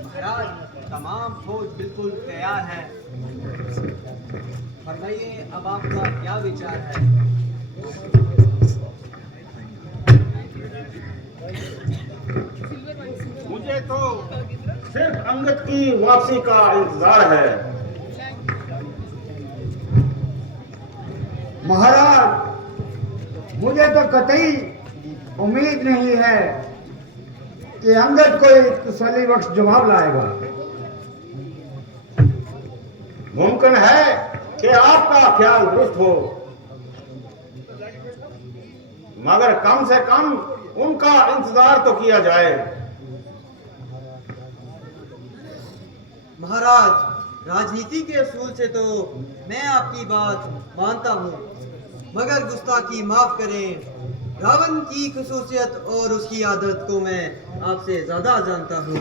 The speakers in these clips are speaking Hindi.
महाराज, तमाम फौज बिल्कुल तैयार है। फरमाइए, अब आपका क्या विचार है? मुझे तो सिर्फ अंगद की वापसी का इंतजार है। महाराज, मुझे तो कतई उम्मीद नहीं है कि अंगद कोई तसल्ली बख्श जवाब लाएगा। मुमकिन है कि आपका ख्याल दुरुस्त हो, मगर कम से कम उनका इंतजार तो किया जाए। महाराज, राजनीति के असूल से तो मैं आपकी बात मानता हूँ, मगर गुस्ताखी माफ करें। रावण की खुसूसियत और उसकी आदत को मैं आपसे ज्यादा जानता हूँ।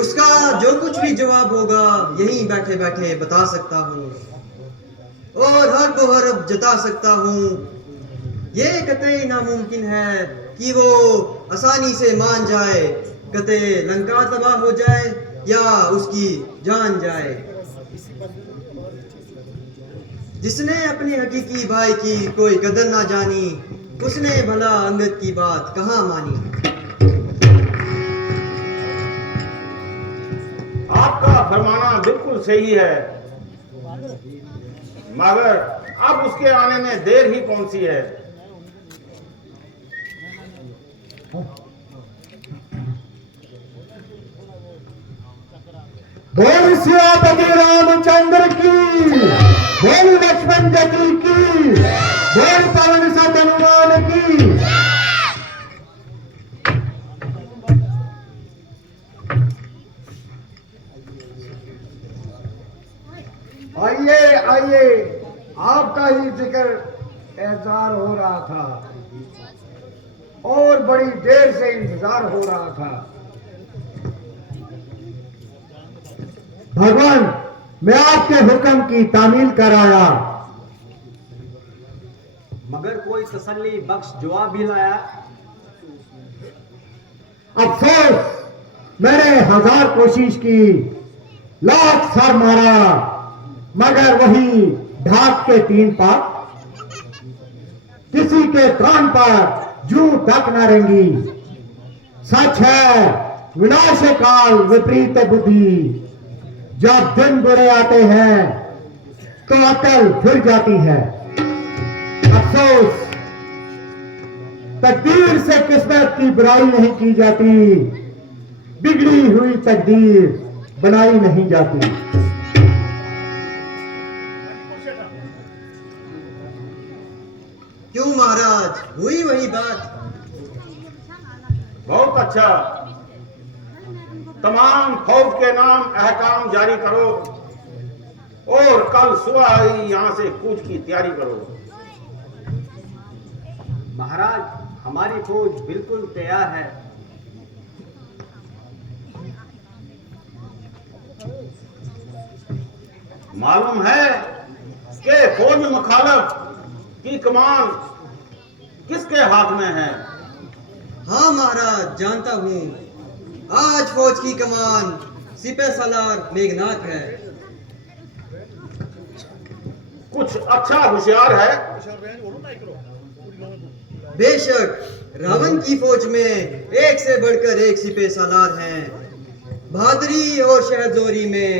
उसका जो कुछ भी जवाब होगा यहीं बैठे बैठे बता सकता हूँ और हर को हरब जता सकता हूँ। ये कतई नामुमकिन है कि वो आसानी से मान जाए। कतई लंका तबाह हो जाए या उसकी जान जाए। जिसने अपने हकीकी भाई की कोई कदर ना जानी, उसने भला अंगद की बात कहाँ मानी। आपका फरमाना बिल्कुल सही है, मगर अब उसके आने में देर ही कौन सी है। बोल सियापति रामचंद्र की, बोल लक्ष्मण जी की, बोल पवन सत हनुमान की। आइए आइए, आपका ही जिक्र एहसार हो रहा था और बड़ी देर से इंतजार हो रहा था। भगवान, मैं आपके हुक्म की तामील कराया, मगर कोई तसल्ली बख्श जवाब भी लाया। अफसोस, मैंने 1000 कोशिश की, लाख सर मारा, मगर वही ढाक के 3 पात, किसी के कान पर जू तक न रेंगी। सच है, विनाश काल विपरीत बुद्धि। जब दिन बुरे आते हैं तो अकल फिर जाती है। अफसोस, तकदीर से किस्मत की बुराई नहीं की जाती, बिगड़ी हुई तकदीर बनाई नहीं जाती। क्यों महाराज, हुई वही बात? बहुत अच्छा, तमाम फौज के नाम अहकाम जारी करो और कल सुबह ही यहां से कूच की तैयारी करो। महाराज, हमारी फौज बिल्कुल तैयार है। मालूम है कि फौज मुखालफ की कमान किसके हाथ में है? हाँ महाराज, जानता हूँ। आज फौज की कमान सिपह सालार मेघनाथ है। कुछ अच्छा होशियार है। बेशक, रावण की फौज में एक से बढ़कर एक सिपह सालार हैं। बहादुरी और शहरजोरी में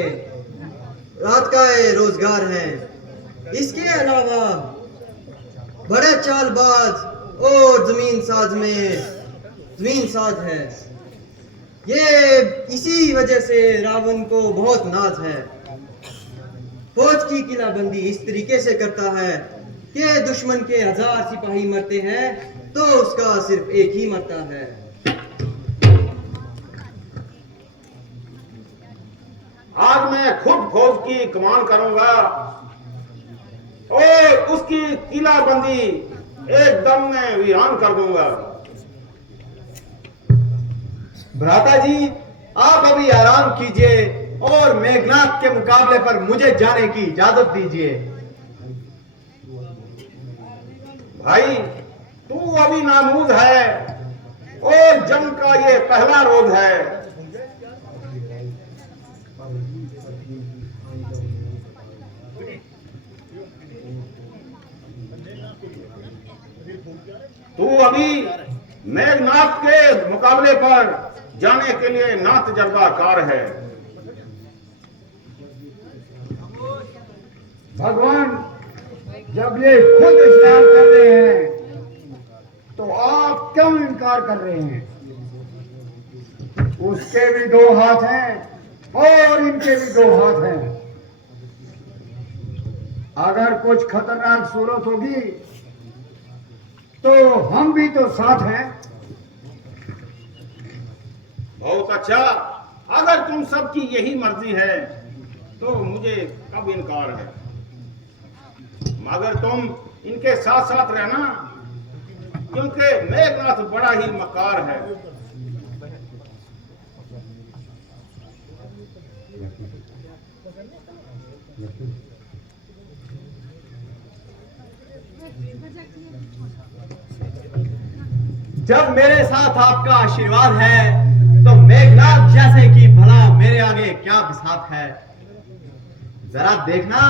रात का रोजगार है। इसके अलावा बड़े चालबाज और जमीन साज है। ये इसी वजह से रावण को बहुत नाज है। फौज की किलाबंदी इस तरीके से करता है कि दुश्मन के 1000 सिपाही मरते हैं तो उसका सिर्फ एक ही मरता है। आज मैं खुद फौज की कमान करूंगा और उसकी किलाबंदी एकदम में वीरान कर दूंगा। भ्राता जी, आप अभी आराम कीजिए और मेघनाथ के मुकाबले पर मुझे जाने की इजाजत दीजिए। भाई तू अभी नामूद है और जंग का ये पहला रोज है। तू अभी मेघनाथ के मुकाबले पर जाने के लिए ना तजर्बाकार है। भगवान जब ये खुद इस्तेमाल कर रहे हैं तो आप क्यों इनकार कर रहे हैं? उसके भी दो हाथ हैं और इनके भी दो हाथ हैं। अगर कुछ खतरनाक सूरत होगी तो हम भी तो साथ हैं। बहुत अच्छा, अगर तुम सबकी यही मर्जी है तो मुझे कब इनकार है, मगर तुम इनके साथ साथ रहना, क्योंकि मेघनाथ बड़ा ही मकार है। जब मेरे साथ आपका आशीर्वाद है तो मेघनाथ जैसे कि भला मेरे आगे क्या बिसात है। जरा देखना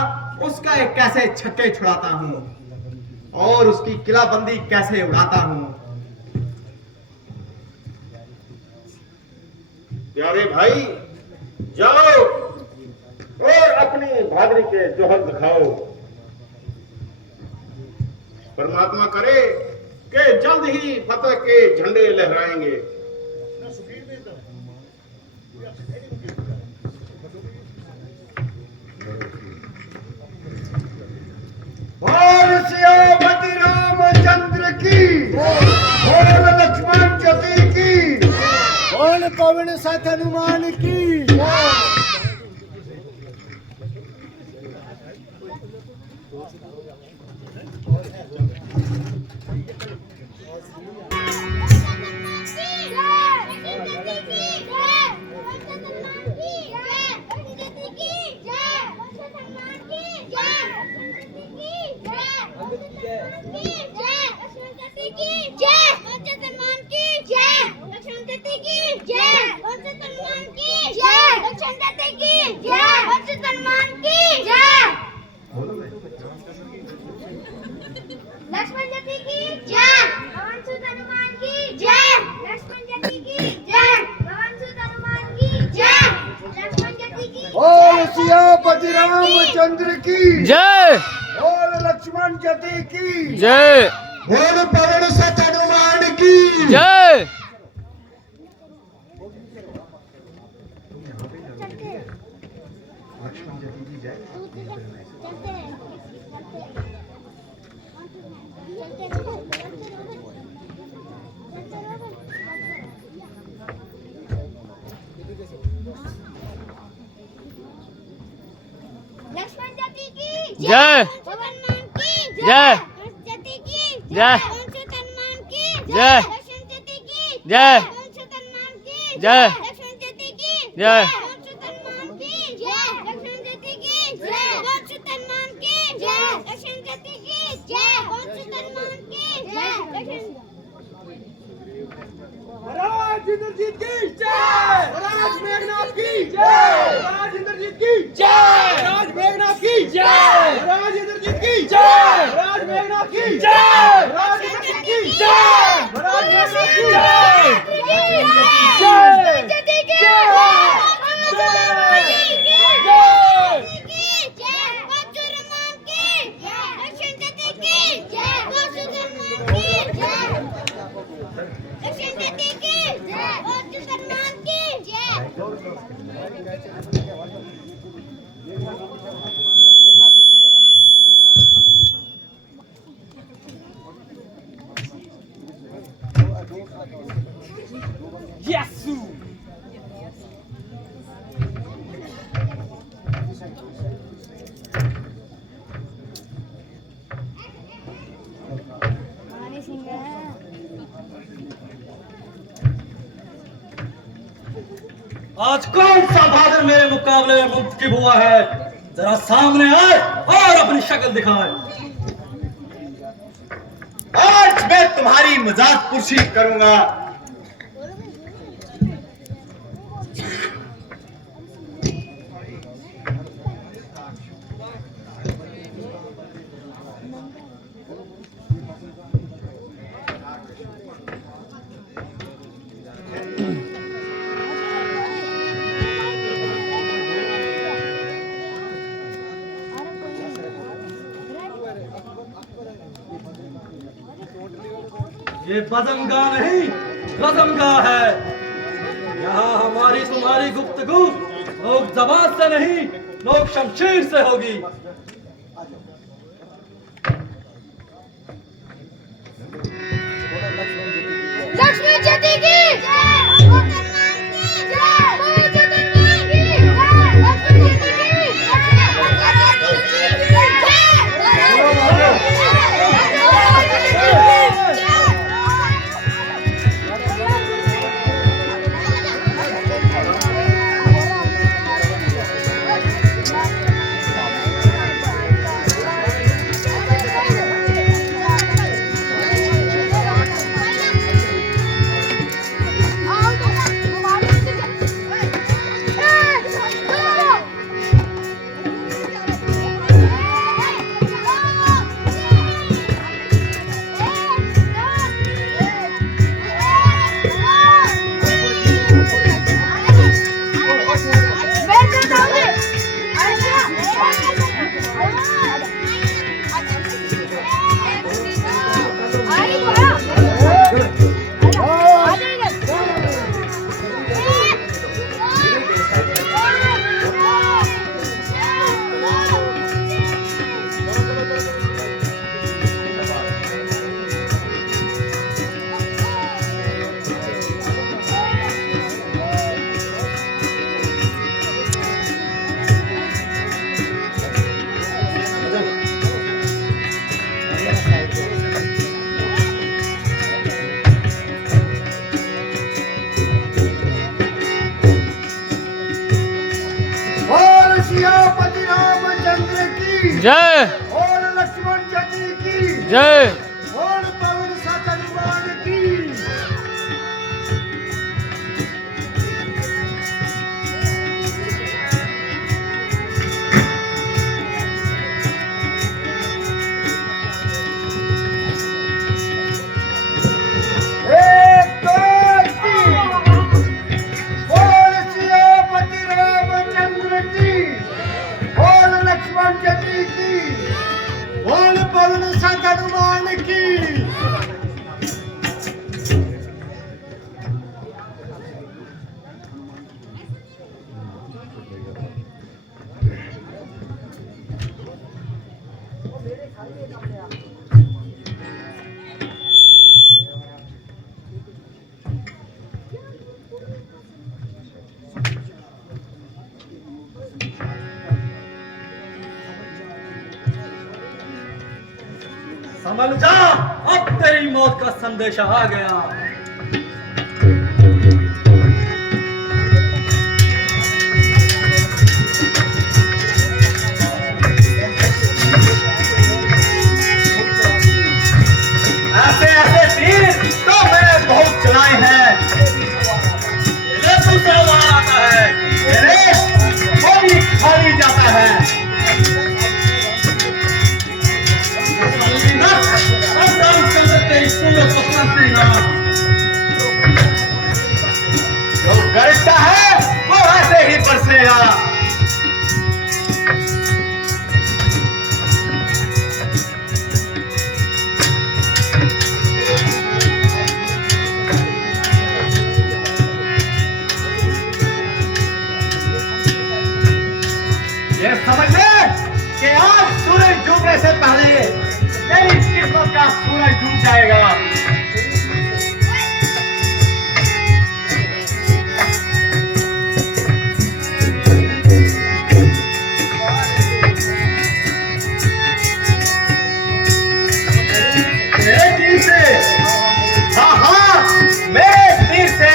उसका एक कैसे छक्के छुड़ाता हूं और उसकी किलाबंदी कैसे उड़ाता हूं। प्यारे भाई जाओ और अपनी बहादुरी के जोहर दिखाओ। परमात्मा करे कि जल्द ही फतेह के झंडे लहराएंगे। और सियापति रामचंद्र की और लक्ष्मण जति की और पवन सत हनुमान की। लक्ष्मण जति की जय, पवन सुत हनुमान की जय। लक्ष्मण जति की जय, पवन सुत हनुमान की जय। लक्ष्मण जति की और सियापति रामचंद्र की जय, और लक्ष्मण जति की जय, और पवन सत हनुमान की जय। लक्ष्मण जति की जय, पवन मान की जय, जति की जय, पवन सुत हनुमान की जय, लक्ष्मण जति की जय, पवन सुत हनुमान की जय, लक्ष्मण जति की जय, पवन सुत हनुमान की जय। लक्ष्मण जति की जय, पवन सुत हनुमान की जय। लक्ष्मण जति की जय, पवन सुत हनुमान की जय। महाराज इंद्रजीत की जय, महाराज मेघनाथ की जय, महाराज इंद्रजीत की जय, महाराज मेघनाथ की जय, महाराज इंद्रजीत की जय, महाराज मेघनाथ की जय, महाराज इंद्रजीत की जय, महाराज मेघनाथ की आज कौन सा बहादुर मेरे मुकाबले में मुंतखब हुआ है? जरा सामने आए और अपनी शक्ल दिखाए। आज मैं तुम्हारी मजाक पुरशी करूंगा। ये बज़मगाह नहीं, गज़मगाह है। यहाँ हमारी तुम्हारी गुफ्तगू लोग ज़बान से नहीं, लोग शमशीर से होगी। लक्ष्मण जयंती की जय, हनुमान की जय, बोलो जगन्नाथ की जय, लक्ष्मण जयंती की जय, हनुमान की जय और लक्ष्मण जी की जय। और पवन सत हनुमान की। एक की और सियापति रामचंद्र की और लक्ष्मण जी की और पवन सत हनुमान की। संभल जा, अब तेरी मौत का संदेश आ गया। ऐसे ऐसे तीर तो मैंने बहुत चलाए हैं। ये दूसरा वार आता है। मेरे वो भी खाली जाता है। अब रामचंद्र तेरी सूरत को समझेगा। जो गरजता है वो ऐसे ही बरसेगा। ये समझ ले कि आज सूरज डूबने से पहले तेरी किस्मत का सूरज डूब जाएगा। मेरे तीर से, हाँ हाँ मेरे तीर से।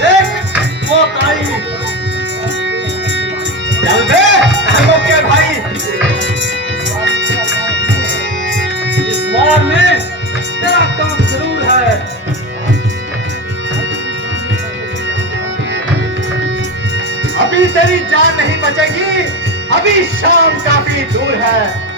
देख, मौत आई। चल बे, हम लोग के भाई दरबार में तेरा काम जरूर है। अभी तेरी जान नहीं बचेगी, अभी शाम काफी दूर है।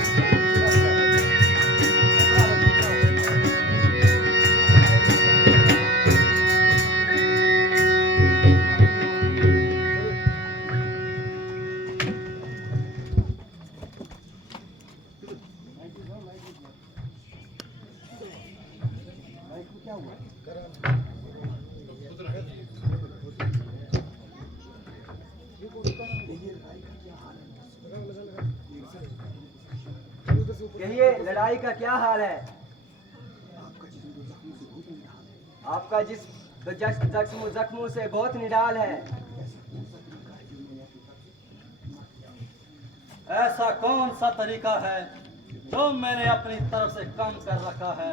कहिए, लड़ाई का क्या हाल है? आपका जिस्म जख्मों से बहुत निडाल है। ऐसा कौन सा तरीका है जो मैंने अपनी तरफ से कम कर रखा है?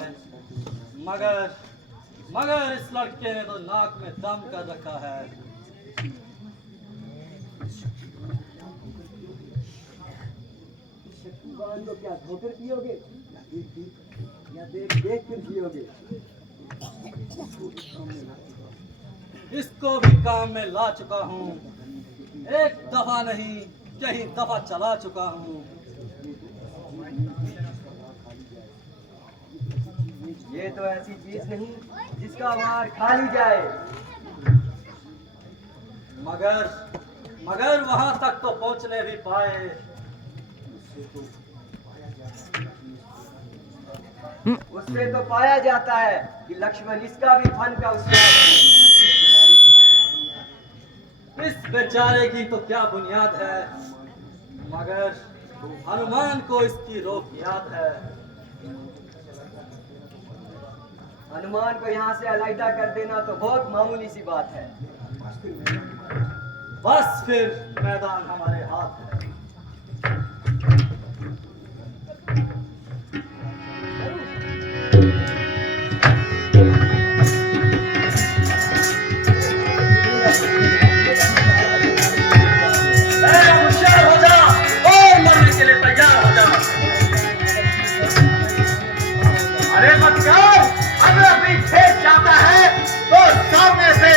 मगर इस लड़के ने तो नाक में दम कर रखा है। शक्तिवान को क्या धोकर पियोगे या देख देख कर पियोगे? इसको भी काम में ला चुका हूँ, एक दफा नहीं कई दफा चला चुका हूँ। ये तो ऐसी चीज नहीं जिसका वार खा ली जाए। मगर वहां तक तो पहुंचने भी पाए। उससे तो पाया जाता है कि लक्ष्मण इसका भी फन का उस्ताद है। इस बेचारे की तो क्या बुनियाद है, मगर हनुमान को इसकी रोक याद है। हनुमान को यहाँ से अलहदा कर देना तो बहुत मामूली सी बात है। बस फिर मैदान हमारे हाथ है। होशियार हो जा और मरने के लिए तैयार हो जा। अरे मत कर, अगर भी खेत जाता है तो सामने से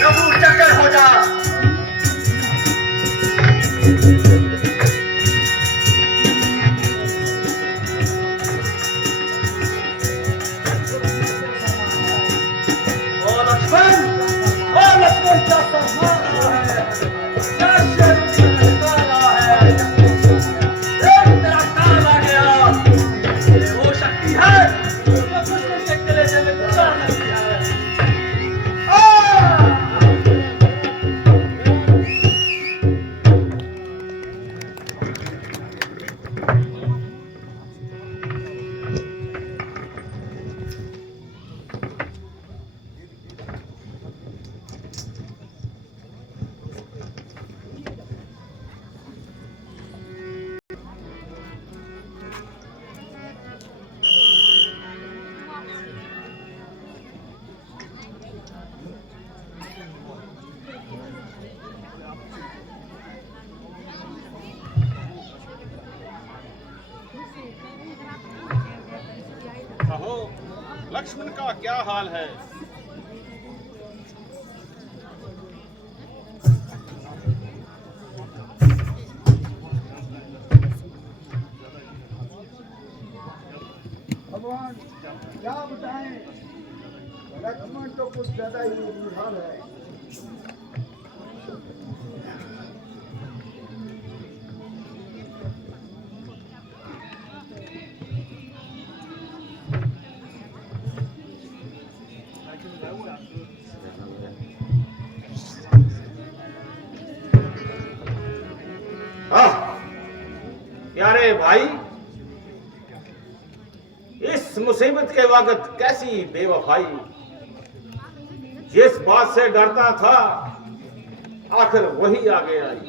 रफू चक्कर हो जा। कहो, लक्ष्मण का क्या हाल है? भगवान क्या बताएं, लक्ष्मण तो कुछ ज्यादा ही बुरा है। प्यारे भाई, इस मुसीबत के वक्त कैसी बेवफाई। जिस बात से डरता था आखिर वही आगे आई।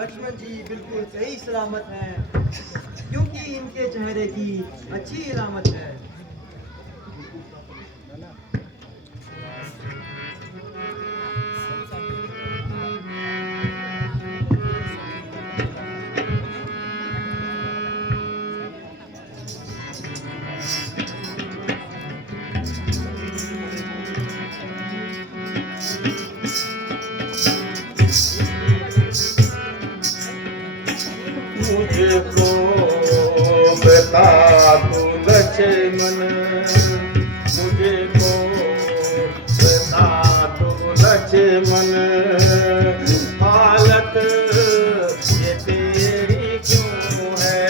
लक्ष्मण जी बिल्कुल सही सलामत हैं, क्योंकि इनके चेहरे की अच्छी इलामत है। मुझको बता तू लक्ष्मण, मुझको बता तू लक्ष्मण, हालत ये तेरी क्यों है,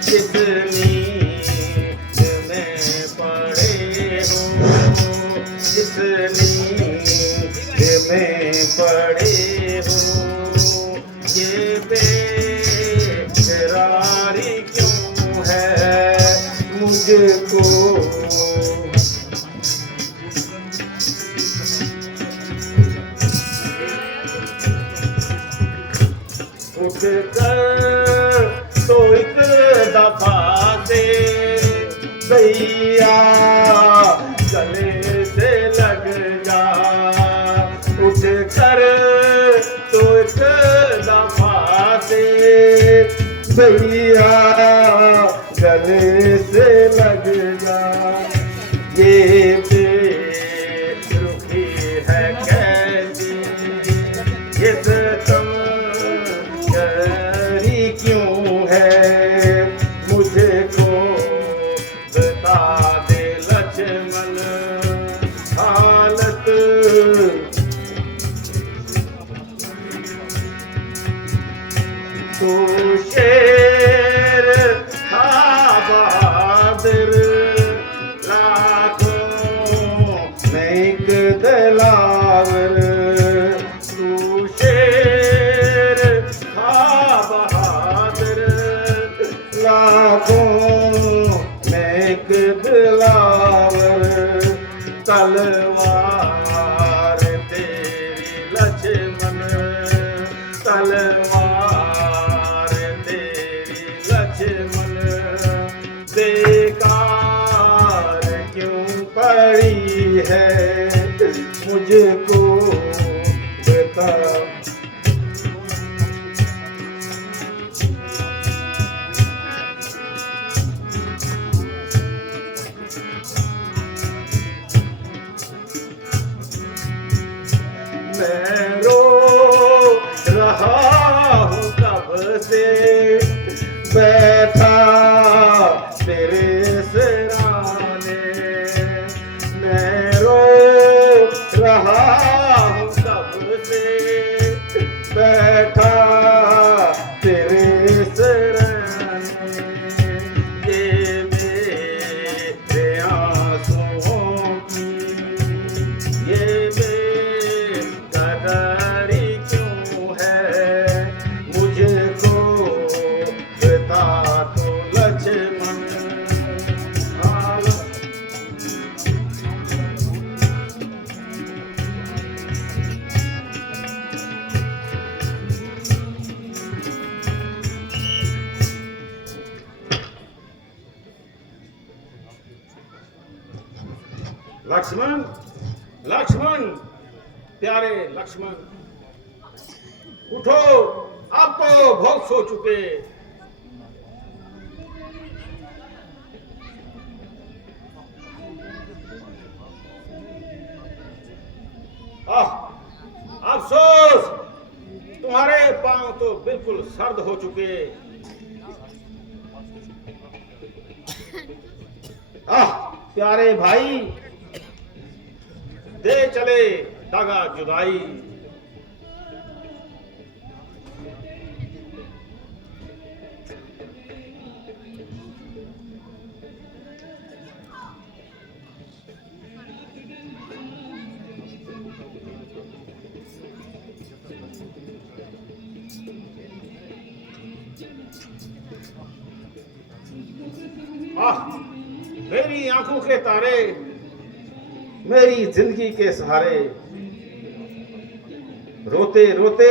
किस नींद में पड़े हो, किस नींद में पड़े हो, ये बेकरारी क्यों है मुझको। उठ कर तो एक दफा से भैया गले से लग जा, उठ कर तो एक दफा से भैया गले से लग जा, ये बेरुखी है कैसी, ये सितम गरी क्यों है मुझको बता दे लक्ष्मण, हालत तो शेर था बहादुर, लाखों में एक दिलावर, तू शेर था बहादुर, लाखों में एक दिलावर, तलवार तेरी लक्ष्मण, तलवार तेरी लक्ष्मण, बेकार क्यों पड़ी है मुझको बता। मैं रो रहा हूँ कब से बैठा तेरे सिराने, मैं रो रहा हूँ कब से बैठा तेरे सिराने, ये मेरे आंसुओं की ये बेकरारी क्यों है मुझको बता तो लक्ष्मण, लक्ष्मण लक्ष्मण प्यारे लक्ष्मण, उठो, आप तो बहुत सो चुके। अफसोस, तुम्हारे पांव तो बिल्कुल सर्द हो चुके। प्यारे भाई, दे चले दगा जुदाई, मेरी आंखों के तारे, मेरी जिंदगी के सहारे, रोते रोते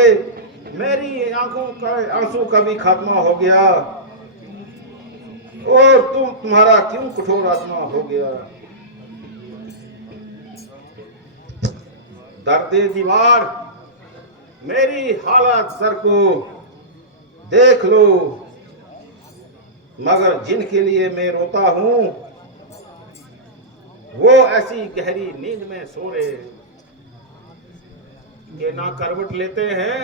मेरी आंखों का आंसू का भी खात्मा हो गया और तुम्हारा क्यों कठोर आत्मा हो गया। दर्दे दीवार मेरी हालत सर को देख लो, मगर जिनके लिए मैं रोता हूं वो ऐसी गहरी नींद में सो रहे कि ना करवट लेते हैं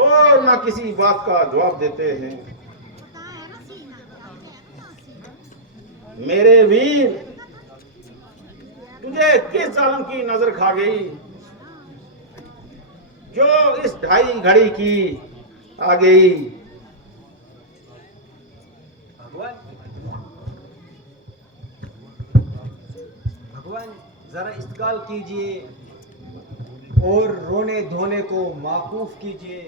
और ना किसी बात का जवाब देते हैं। मेरे वीर, तुझे किस जालिम की नजर खा गई जो इस ढाई घड़ी की आ गई। भगवान जरा इस्तकाल कीजिए और रोने धोने को माकूफ कीजिए,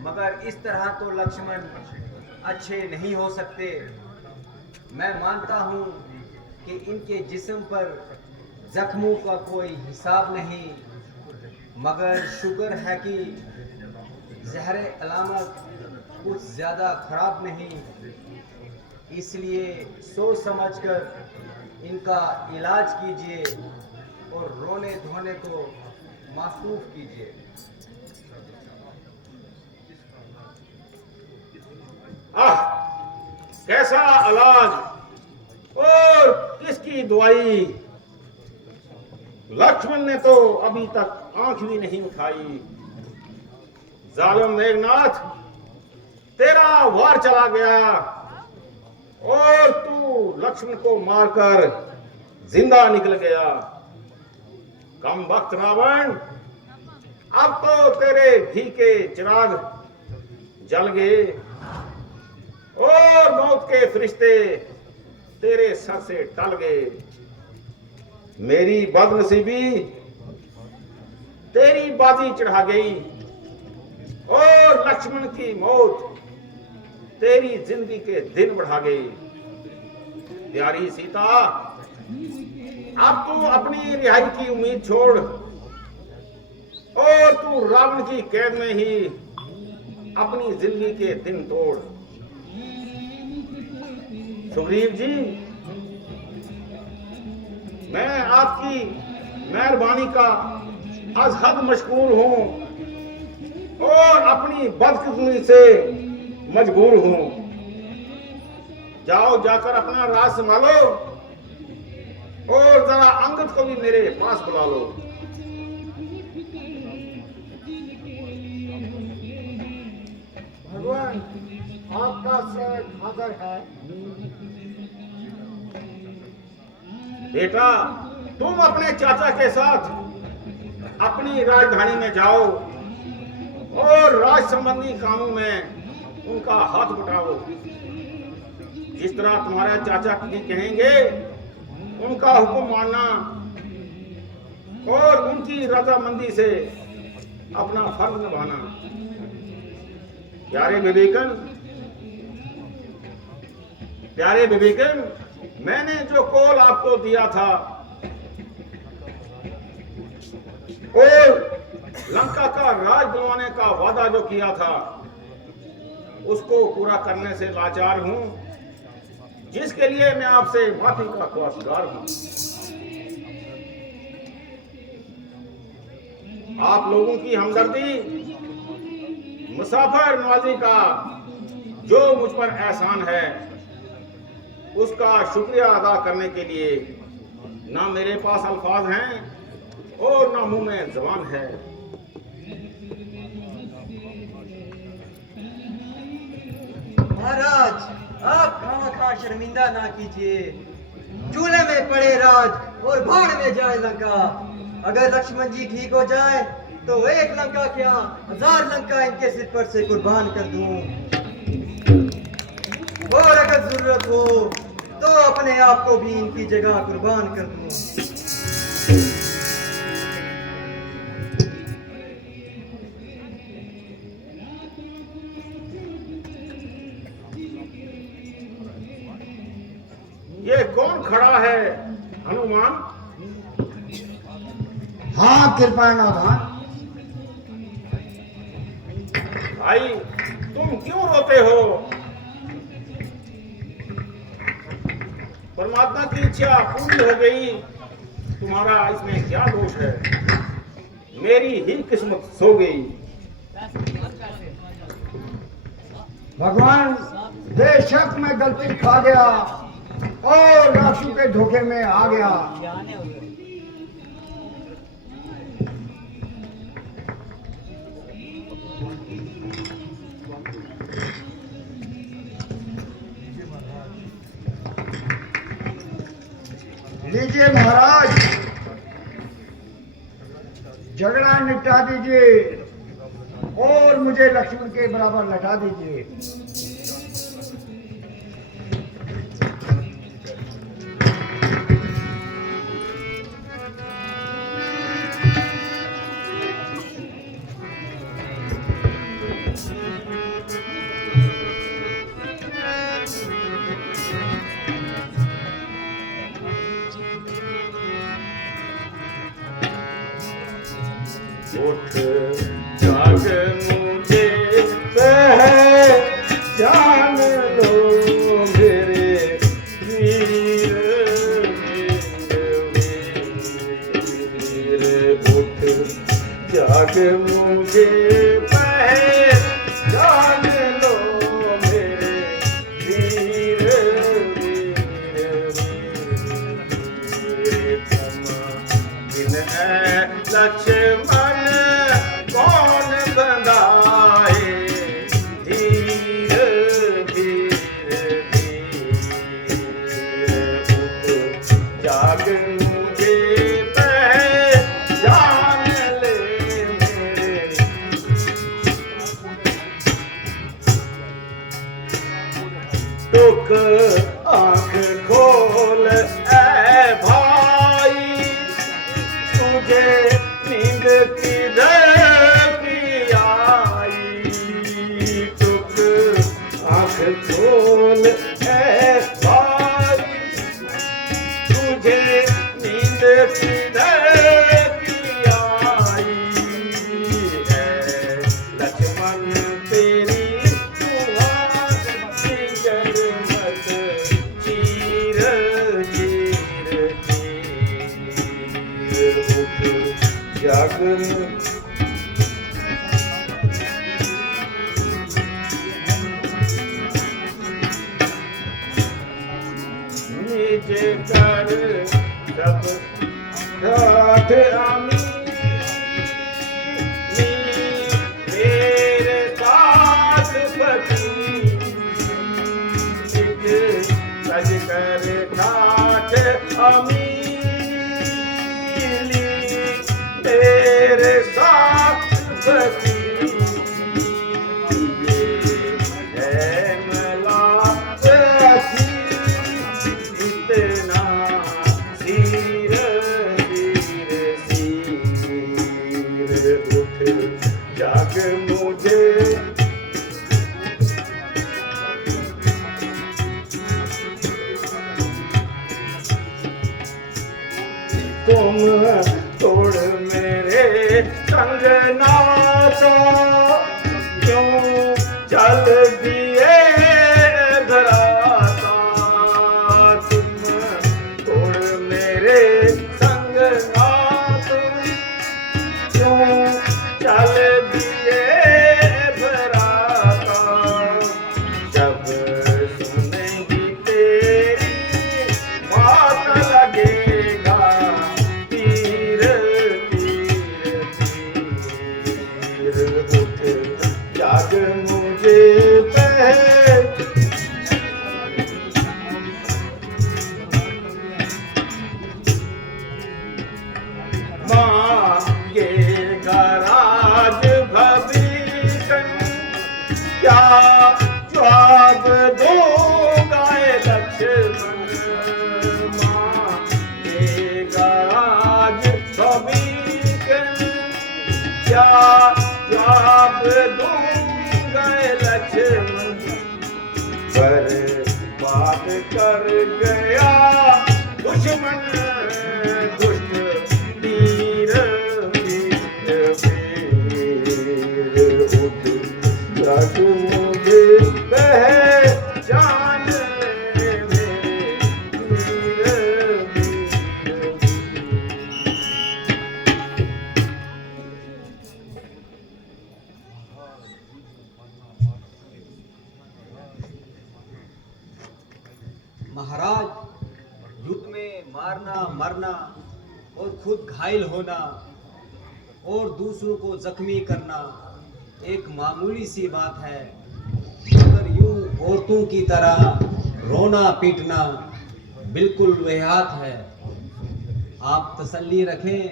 मगर इस तरह तो लक्ष्मण अच्छे नहीं हो सकते। मैं मानता हूं कि इनके जिस्म पर जख्मों का कोई हिसाब नहीं, मगर शुक्र है कि जहर अलामत कुछ ज़्यादा खराब नहीं, इसलिए सोच समझकर इनका इलाज कीजिए और रोने धोने को मासूफ कीजिए। आह, कैसा इलाज और किसकी दवाई। लक्ष्मण ने तो अभी तक आंख भी नहीं उठाई। जालिम मेघनाथ, तेरा वार चला गया और तू लक्ष्मण को मारकर जिंदा निकल गया। कम वक्त रावण, अब तो तेरे घी के चिराग जल गए और मौत के फरिश्ते तेरे सर से टल गए। मेरी बदनसीबी तेरी बाजी चढ़ा गई और लक्ष्मण की मौत तेरी जिंदगी के दिन बढ़ा गई। प्यारी सीता, अब तू अपनी रिहाई की उम्मीद छोड़ और तू रावण की कैद में ही अपनी जिंदगी के दिन तोड़। सुग्रीव जी, मैं आपकी मेहरबानी का आज हद मशकूर हूं और अपनी बदकिस्मती से मजबूर हूं। जाओ, जाकर अपना राज संभालो और जरा अंगद को भी मेरे पास बुला लो। भगवान, आपका सेवक हाजिर है। बेटा, तुम अपने चाचा के साथ अपनी राजधानी में जाओ और राज संबंधी कामों में उनका हाथ बटाओ। जिस तरह तुम्हारे चाचा जी कहेंगे उनका हुक्म मानना और उनकी रजामंदी से अपना फर्ज निभाना। प्यारे विवेकन, मैंने जो कौल आपको दिया था और लंका का राज दिलवाने का वादा जो किया था उसको पूरा करने से लाचार हूं, जिसके लिए मैं आपसे माफी का ख्वाहिशगार हूं। आप लोगों की हमदर्दी, मुसाफिर नवाजी का जो मुझ पर एहसान है उसका शुक्रिया अदा करने के लिए ना मेरे पास अल्फाज हैं और ना मुंह में ज़बान है। महाराज, आप खामखा शर्मिंदा ना कीजिए। चूल्हे में पड़े राज और भाड़ में जाए लंका। अगर लक्ष्मण जी ठीक हो जाए तो एक लंका क्या 1000 लंका इनके सिर पर से कुर्बान कर दूं, और अगर जरूरत हो तो अपने आप को भी इनकी जगह कुर्बान कर दूं। ये कौन खड़ा है हनुमान? हाँ कृपाणवान, भाई तुम क्यों रोते हो? परमात्मा की इच्छा पूरी हो गई, तुम्हारा इसमें क्या दोष है? मेरी ही किस्मत सो गई। भगवान, बेशक मैं गलती खा गया और राशु के धोखे में आ गया। लीजिए महाराज, झगड़ा निपटा दीजिए और मुझे लक्ष्मण के बराबर लौटा दीजिए। उठ जाग मुझे जान लो मेरे वीर, वीर उठ जाग मुझे जान लो मेरे वीर, वीर तुम बिन लक्ष्मण कौन बंधाए, धीर धीर धीर उठ जाग मुझे जान ले मेरे। टुक आंख खोल ए भाई, तुझे नींद किधर की आई? टुक आंख खोल ए भाई, तुझे नींद किधर की आई? है लक्ष्मण तेरी तुम्हारी जगमत चीर चीर चीर उठ जाग नीचे कर सब ठाठ आमी, मेरे साथ पति सज कर ठाठ अमी, मेरे साथ पति है मलात अच्छी, इतना सीर सीर सीर उठ जाग मुझे तुम तोड़ मेरे संग नाता, क्यों चल दिए धराता? तुम तोड़ मेरे संग नाता, क्यों चल दिए धराता? जब सुनेगी तेरी बात लगेगा तीर तीर तीर उठ जाग मुझे मांगेगा राज भविष्य, क्या जवाब दूंगा लक्ष्मण? मांगेगा राज भविष्य, क्या जवाब दूंगा लक्ष्मण? पर बात कर गया दुश्मन दुष्ट तीर वीर वीर उठ तिलक मुझे पहचान मेरे वीर वीर। महाराज, युद्ध में मारना मरना और खुद घायल होना और दूसरों को जख्मी करना एक मामूली सी बात है, मगर यूं औरतों की तरह रोना पीटना बिल्कुल बेहात है। आप तसल्ली रखें,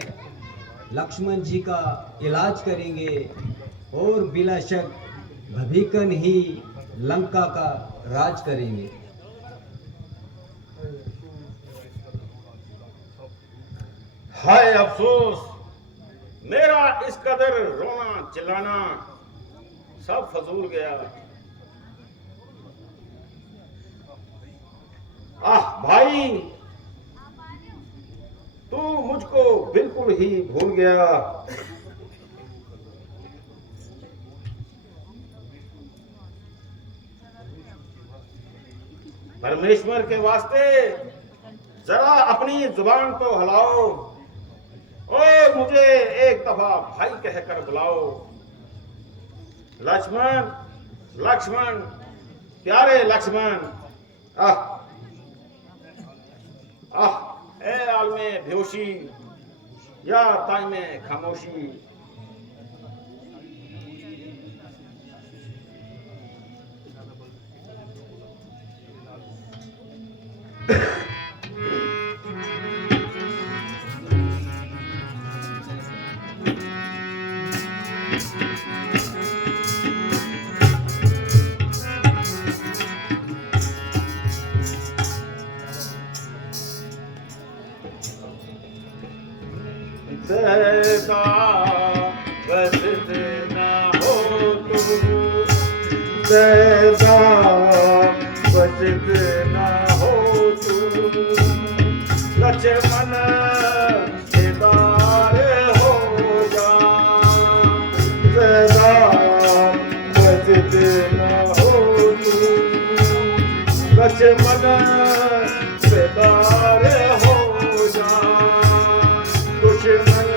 लक्ष्मण जी का इलाज करेंगे और बिला शक भभीकन ही लंका का राज करेंगे। हाय अफसोस, मेरा इस कदर रोना चिल्लाना सब फजूल गया। आह भाई, तू मुझको बिल्कुल ही भूल गया। परमेश्वर के वास्ते जरा अपनी जुबान तो हिलाओ और मुझे एक दफा भाई कहकर बुलाओ। लक्ष्मण, लक्ष्मण, प्यारे लक्ष्मण। आह आह, ए आलमे बेहोशी या ताइमे खामोशी। सदा बसत ना हो तू, सदा बसत ना हो तू। लक्ष्मण दीदार हो जा, सदा बसत ना हो तू। लक्ष्मण दीदार हो जा, दुश्मन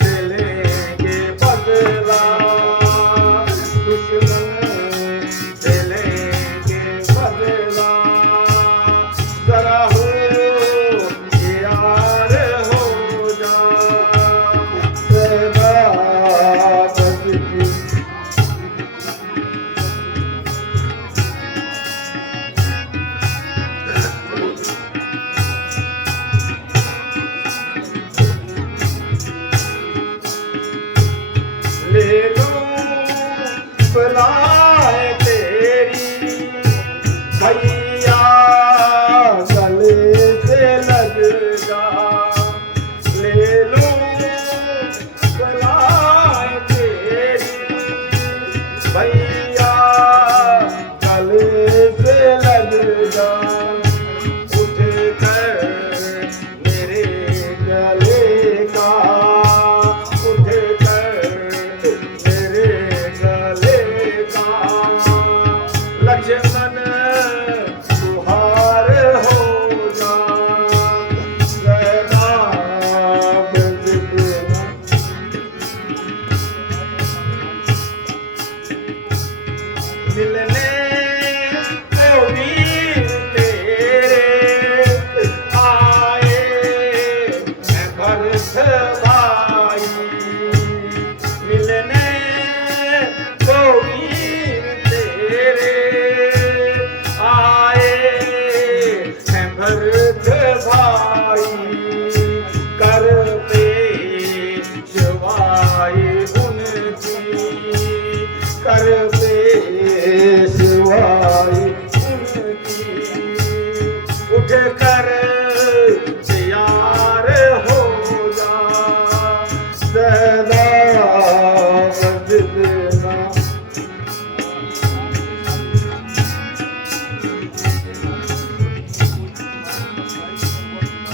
से लेंगे बदला, दुश्मन से लेंगे बदला। जरा हो यार हो जा, सदा बसती। ले लो बलाए तेरी भैया गले से लग जा। ले लो बलाए तेरी भैया गले से लग जा। उठ कर मेरे गले का, उठ कर मेरे गले का। लक्ष्मण तुहार हो जा, सदा बसत मिलने को वीर तेरे आए हैं भरत भाई। मिलने को वीर तेरे आए हैं भरत भाई। कर पेशवाई उनकी, कर पेशवाई उनकी। उठ कर तैयार हो जा, सदा बसत ना।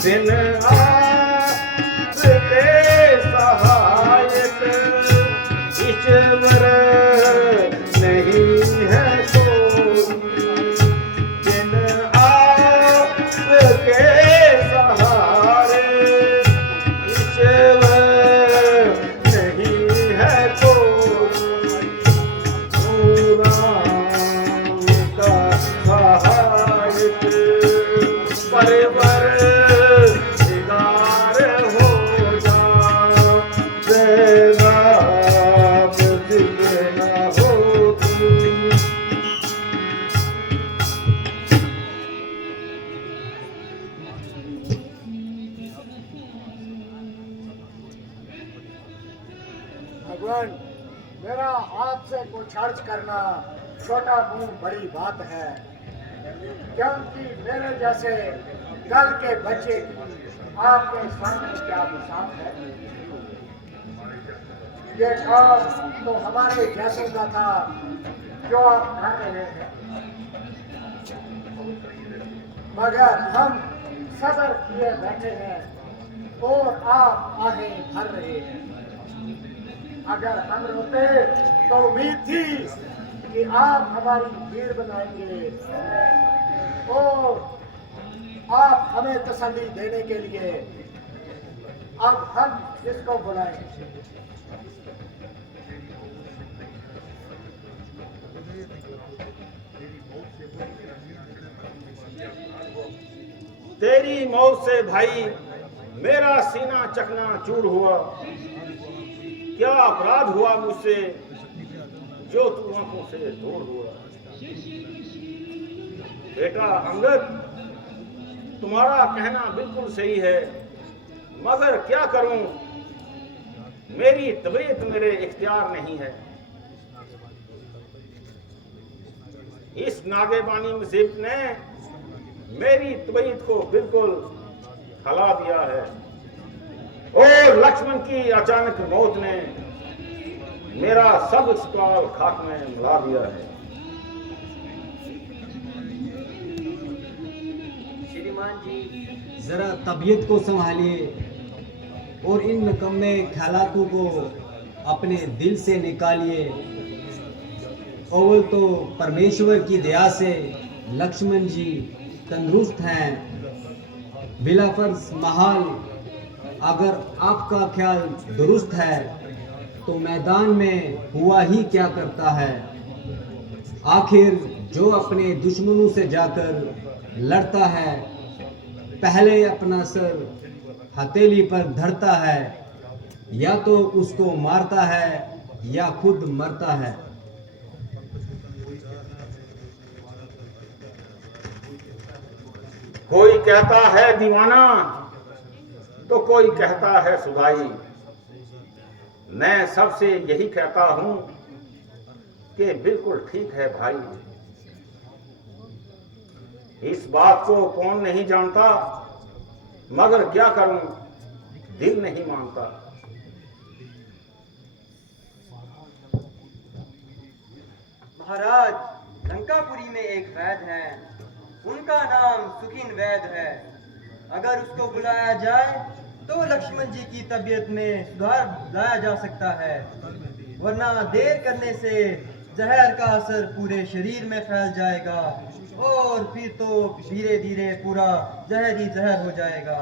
दिन आपके सहायक ईश्वर करना छोटा मुंह बड़ी बात है, क्योंकि मेरे जैसे कल के बच्चे आपके सामने क्या मिसाल है। ये काम तो हमारे जैसों का था जो आप कर रहे हैं, मगर हम सब्र किए बैठे हैं और आप आगे भर रहे हैं। अगर हम रोते तो उम्मीद थी कि आप हमारी भीड़ बनाएंगे और आप हमें तसल्ली देने के लिए अब हम किसको बुलाएंगे। तेरी मौत से भाई मेरा सीना चकना चूर हुआ। क्या अपराध हुआ मुझसे जो तू आंखों से दूर हुआ। बेटा अंगद, तुम्हारा कहना बिल्कुल सही है, मगर क्या करूं, मेरी तबीयत मेरे इख्तियार नहीं है। इस नागेबानी मुसीबत ने मेरी तबीयत को बिल्कुल खला दिया है और लक्ष्मण की अचानक मौत ने मेरा सब सवाल खाक में मिला दिया है। श्रीमान जी, जरा तबीयत को संभालिए और इन निकम्मे ख्यालातों को अपने दिल से निकालिए। अव्वल तो परमेश्वर की दया से लक्ष्मण जी तंदुरुस्त हैं, बिलाफर्ज महाल अगर आपका ख्याल दुरुस्त है तो मैदान में हुआ ही क्या करता है। आखिर जो अपने दुश्मनों से जाकर लड़ता है पहले अपना सर हथेली पर धरता है, या तो उसको मारता है या खुद मरता है। कोई कहता है दीवाना तो कोई कहता है सुधाई। मैं सबसे यही कहता हूं कि बिल्कुल ठीक है भाई। इस बात को कौन नहीं जानता, मगर क्या करूं, दिल नहीं मानता। महाराज, लंकापुरी में एक वैद्य है, उनका नाम सुखीन वैद्य है। अगर उसको बुलाया जाए तो लक्ष्मण जी की तबीयत में सुधार लाया जा सकता है, वरना देर करने से जहर का असर पूरे शरीर में फैल जाएगा और फिर तो धीरे धीरे पूरा जहर ही जहर हो जाएगा।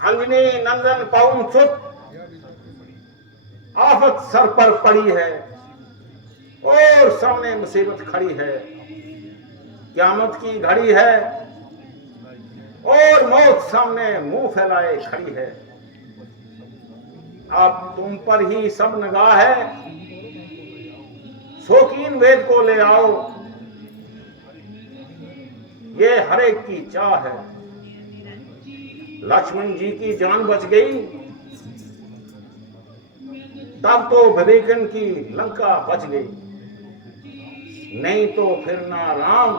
अंजनी नंदन पवन सुत, आफत सर पर पड़ी है और सामने मुसीबत खड़ी है। क़यामत की घड़ी है और मौत सामने मुंह फैलाए खड़ी है। अब तुम पर ही सब निगाह है, शौकीन वेद को ले आओ, ये हर एक की चाह है। लक्ष्मण जी की जान बच गई तब तो विभीषण की लंका बच गई, नहीं तो फिर ना राम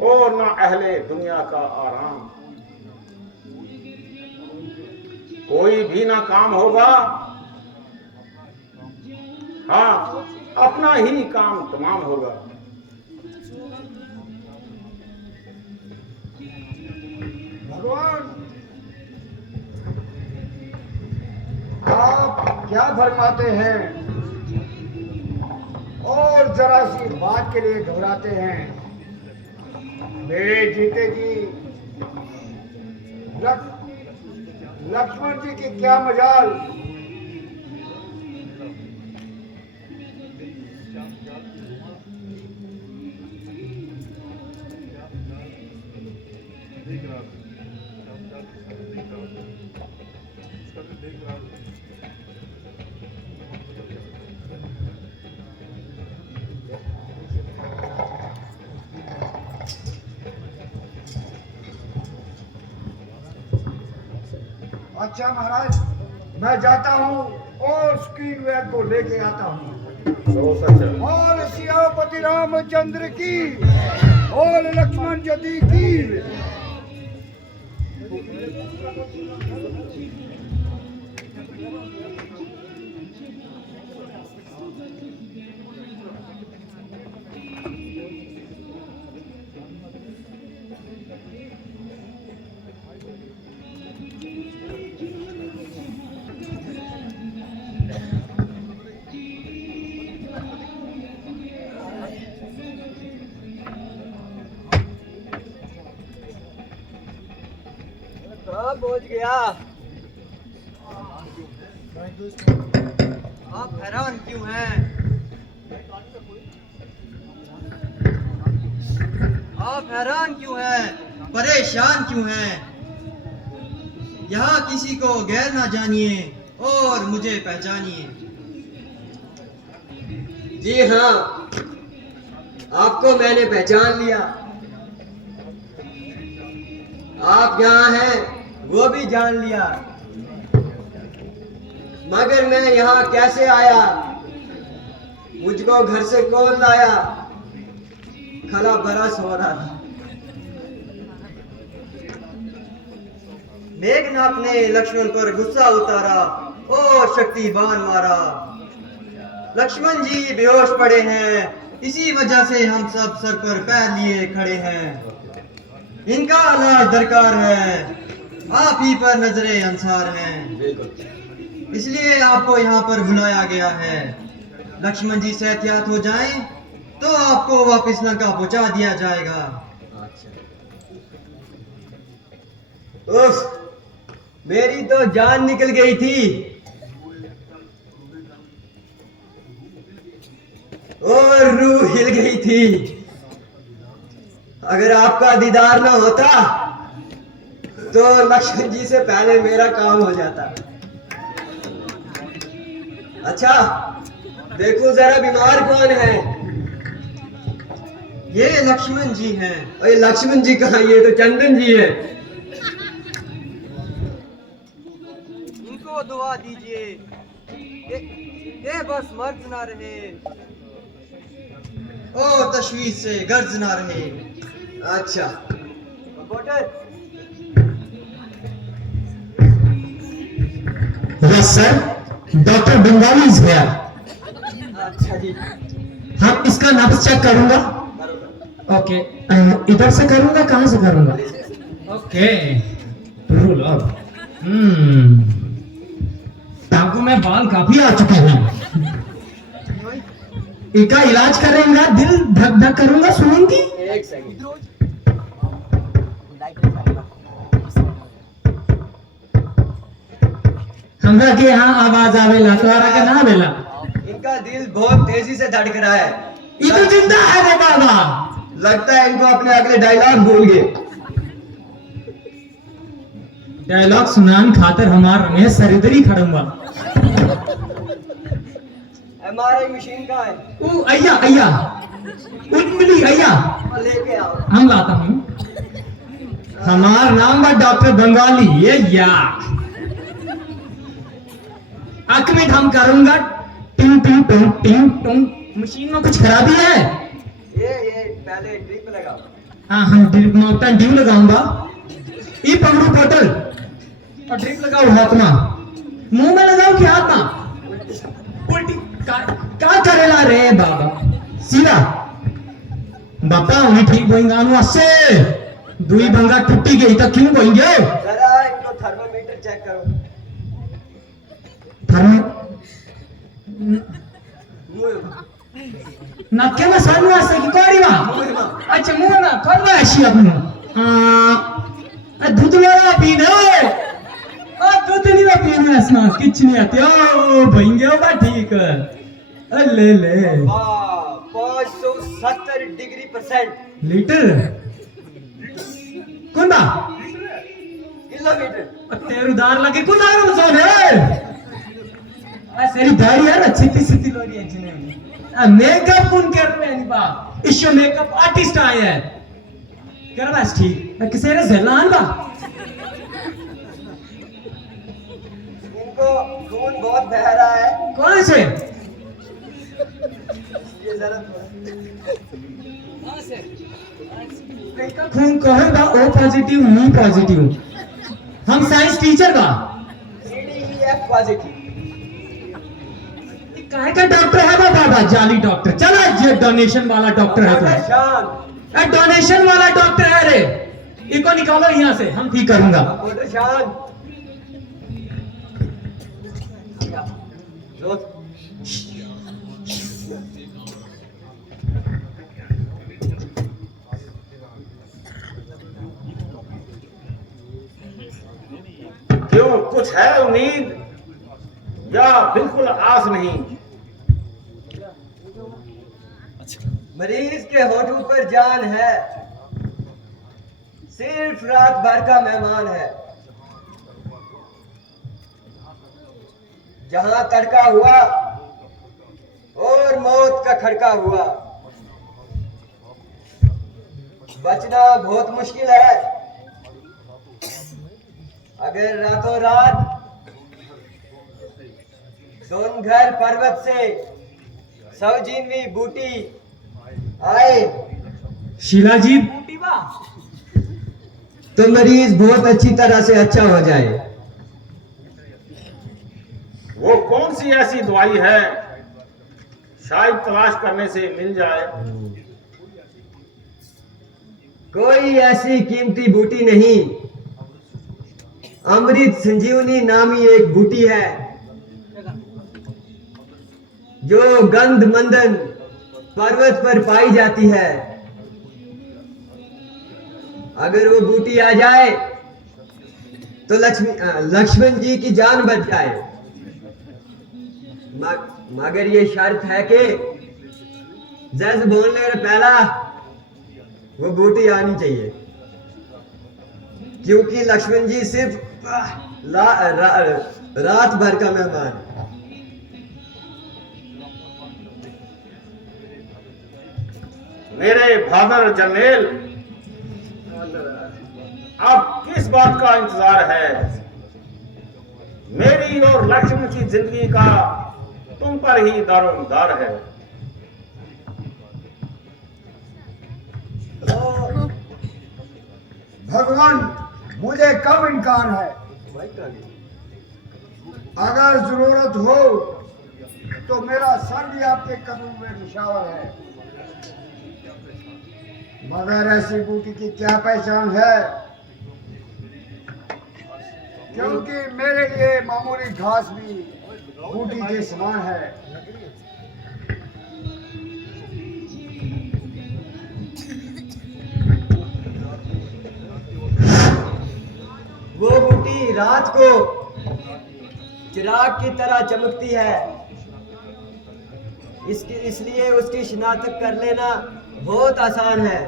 और ना अहले दुनिया का आराम। कोई भी ना काम होगा, हाँ अपना ही काम तमाम होगा। भगवान, आप क्या फरमाते हैं और जरा सी बात के लिए घबराते हैं। मेरे जीते जी लक्ष्मण जी की क्या मजाल। अच्छा महाराज, मैं जाता हूँ और स्क्रीन वैद को लेके आता हूँ। सो सच और सियापति रामचंद्र की और लक्ष्मण जी की। कहाँ पहुँच गया? आप हैरान क्यों हैं? आप हैरान क्यों हैं? परेशान क्यों हैं? यहाँ किसी को गैर ना जानिए और मुझे पहचानिए। जी हाँ, आपको मैंने पहचान लिया। आप यहाँ हैं वो भी जान लिया, मगर मैं यहाँ कैसे आया? मुझको घर से कौन लाया? खला बरस हो रहा था। मेघनाथ ने लक्ष्मण पर गुस्सा उतारा और शक्तिवान मारा। लक्ष्मण जी बेहोश पड़े हैं, इसी वजह से हम सब सर पर पैर लिए खड़े हैं। इनका इलाज दरकार है, आप ही पर नजरे अंसार हैं, इसलिए आपको यहाँ पर बुलाया गया है। लक्ष्मण जी सेहतियात हो जाएं तो आपको वापस लंका पहुंचा दिया जाएगा। उफ, मेरी तो जान निकल गई थी और रूह हिल गई थी। अगर आपका दीदार न होता तो लक्ष्मण जी से पहले मेरा काम हो जाता। अच्छा, देखो जरा बीमार कौन है? ये लक्ष्मण जी हैं। अरे लक्ष्मण जी कहाँ? ये तो चंदन जी है। इनको दुआ दीजिए, ये बस मर्द ना रहे और तशवीश से गर्ज ना रहे। अच्छा, yes sir, doctor Bengali is here. अच्छा जी, हम इसका नब्ज चेक करूंगा। ओके, इधर से करूंगा, कहां से करूंगा? Okay, rule up. टांगों में बाल काफी आ चुके हैं। इनका इलाज करेंगे, दिल धक धक करूंगा, सुनेंगी? एक सेकंड। हमरा के यहाँ आवाज आवेला, तोहरा के ना आवेला? इनका दिल बहुत तेजी से धड़क रहा है। ये तो जिंदा है रे बाबा। लगता है इनको अपने अगले डायलॉग भूल गए। डायलॉग सुनान खातर हमार रमेश सरिदरी खड़ूंगा। एमआरआई मशीन कहाँ है? ओ अय्या अय्या, उठमिली अय्या, लेके आओ। हम लाता हूँ। हमार नाम है डॉक्टर बंगाली। ये या आंख में हम करूंगा टिंग टिंग टुंग टिंग टुंग। मशीन में कुछ खराबी है? ये पहले ड्रिप लगाओ। हाँ, हम ड्रिप माउंटेन ड्यू लगाऊंगा। ये पकड़ू बोतल और ड्रिप लगाओ हाथ में। मुंह में लगाओ कि हाथ में? उल्टी का करेला रे बाबा? सीधा बापा उन्हें ठीक बोएंगा नु अस्से दुई बंगा टूटी गई तो क्यों बोएंगे? जरा इनको थर्मामीटर चेक करो। नक्के में सानू आसे की कोड़ी वा? अच्छा मुंह में कोई वा ऐसी अपने दूध मेरा पीने दूध नहीं ना पीने असना किच नहीं आते। ओ भइंगे हो बा ठीक ले ले 570 डिग्री % लीटर कौन बा? किलोमीटर। तेरे उधार लगे कौन आ रहा है? सेरी दाढ़ी यार अच्छी सी लोरी है जिन्हें मेकअप कौन कर रहे हैं? बा इश्यो मेकअप आर्टिस्ट आए हैं कर बस ठीक किसे रे जलान बा खून बहुत बह रहा है। कौन से? ये जरा खून कहेगा ओ पॉजिटिव मी पॉजिटिव। हम साइंस टीचर का CDEF पॉजिटिव। काय का डॉक्टर है बा बाबा? जाली डॉक्टर। चला ये डोनेशन वाला डॉक्टर है डॉक्टर तो। शान, डोनेशन वाला डॉक्टर है रे। इनको निकालो यहाँ से, हम ठीक करूंगा। डॉक्टर शान। दोस्त, क्यों, कुछ है उम्मीद या बिल्कुल आस नहीं? मरीज के होठों पर जान है, सिर्फ रात भर का मेहमान है। जहां तड़का हुआ और मौत का खड़का हुआ, बचना बहुत मुश्किल है। अगर रातों रात सोनघर पर्वत से सौजीनवी बूटी आए शीला जी, तो मरीज बहुत अच्छी तरह से अच्छा हो जाए। वो कौन सी ऐसी दवाई है शायद तलाश करने से मिल जाए? कोई ऐसी कीमती बूटी नहीं, अमृत संजीवनी नामी एक बूटी है जो गंध मंदन पर्वत पर पाई जाती है। अगर वो बूटी आ जाए तो लक्ष्मण जी की जान बच जाए। मगर ये शर्त है कि जज बोलने से पहला वो बूटी आनी चाहिए, क्योंकि लक्ष्मण जी सिर्फ रात भर का मेहमान है। मेरे भादर जर्नेल, अब किस बात का इंतजार है? मेरी और लक्ष्मण की जिंदगी का तुम पर ही दारोमदार है। भगवान, मुझे कब इनकार है? अगर जरूरत हो तो मेरा सर भी आपके कदमों में निशावर है। मगर ऐसी बूटी की क्या पहचान है? क्योंकि मेरे लिए मामूली घास भी बूटी के समान है। वो बूटी रात को चिराग की तरह चमकती है, इसलिए उसकी शिनाख्त कर लेना बहुत आसान है।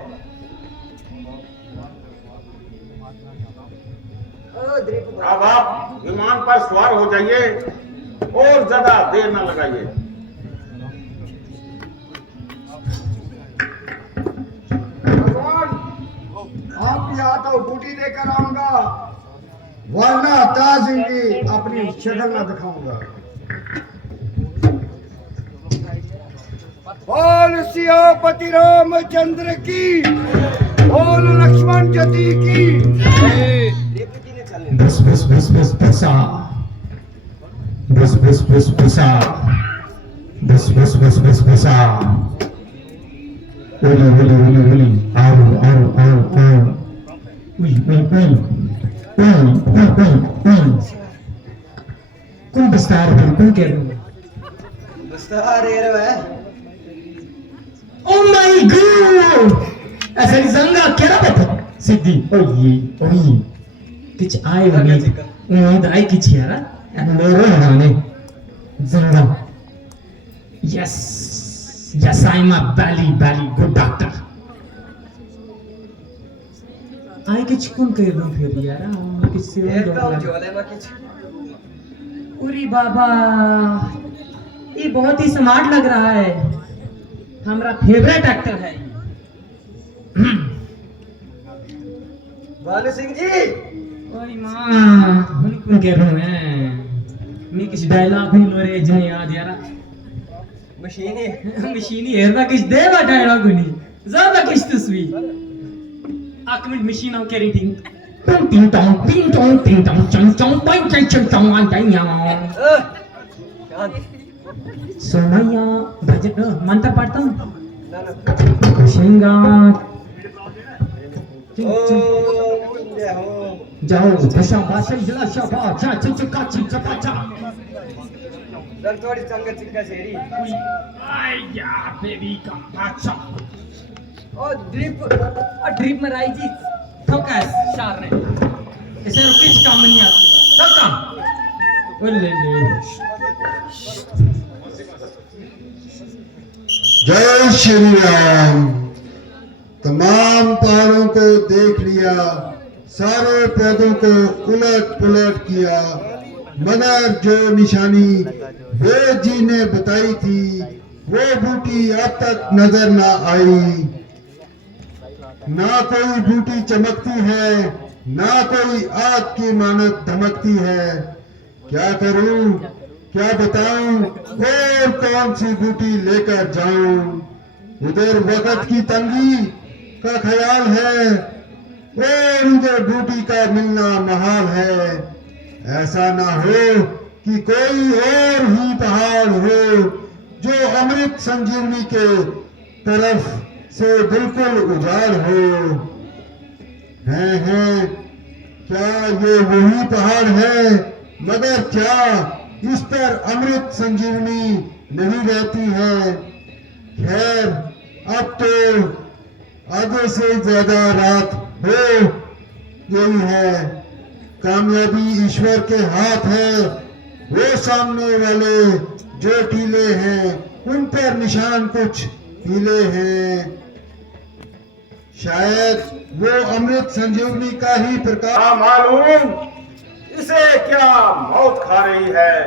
अब आप विमान पर सवार हो जाइए और ज्यादा देर न लगाइए। भगवान, आप यहाँ तो बूटी लेकर आऊंगा, वरना ताजिंदगी अपनी शक्ल न दिखाऊंगा। बोल सियापति रामचंद्र की, बोल लक्ष्मण जती की। बस बस बस बस बसा, बस बस बस बसा, बस बस बस बस बसा। ओली ओली ओली ओली, आओ आओ आओ आओ। उई उई उई उई उई उई। कौन बस्ता रहा है? कौन कह रहा है? Oh my God! ऐसा जंगा क्या बैठा सिद्धि? ओये ओये किच आए उम्मीद आई किच यारा मेरे हाने जंगा। Yes yes, I am a belly good doctor. I किच कौन कह रहा फिर यारा? किच से उरी बाबा, ये बहुत ही स्मार्ट लग रहा है। हमारा फेवरेट एक्टर है। भानु सिंह जी, ओए मां, कौन कह रहा है? मैं किस डायलॉग नहीं लो रहे जहाँ याद यारा मशीनी मशीनी हेरना किस देवा डायलॉग नहीं ज्यादा किस तस्वीर आकमिट मशीन आओ कैरी थिंग टिंग टोंग चंग चंग पाइन चंग चंग चंग आन टाइम यार सोमैया भजन मंत्र पढ़ता हूँ श्रृंगार जाओ दशा भाषा जिला शाबा चा चा चा चा चा चा चल थोड़ी संगत चिक्का सेरी आया बेबी का अच्छा ओ ड्रिप में राई जी फोकस शार ने इसे रुकिस काम नहीं आती सब काम ले ले जय श्री राम। तमाम पहाड़ों को देख लिया, सारे पौधों को उलट पुलट किया, मगर जो निशानी वेद जी ने बताई थी वो बूटी अब तक नजर ना आई। ना कोई बूटी चमकती है, ना कोई आग की मानक धमकती है। क्या करूं, क्या बताऊं, और कौन सी बूटी लेकर जाऊं। उधर वक्त की तंगी का ख्याल है और उधर बूटी का मिलना महाल है। ऐसा ना हो कि कोई और ही पहाड़ हो जो अमृत संजीवनी के तरफ से बिल्कुल उजाड़ हो। हैं क्या ये वही पहाड़ है, मगर क्या इस पर अमृत संजीवनी नहीं रहती है। खैर अब तो आधे से ज्यादा रात हो गई है। कामयाबी ईश्वर के हाथ है। वो सामने वाले जो टीले हैं उन पर निशान कुछ पीले हैं। शायद वो अमृत संजीवनी का ही प्रकाश। क्या मालूम इसे क्या मौत खा रही है,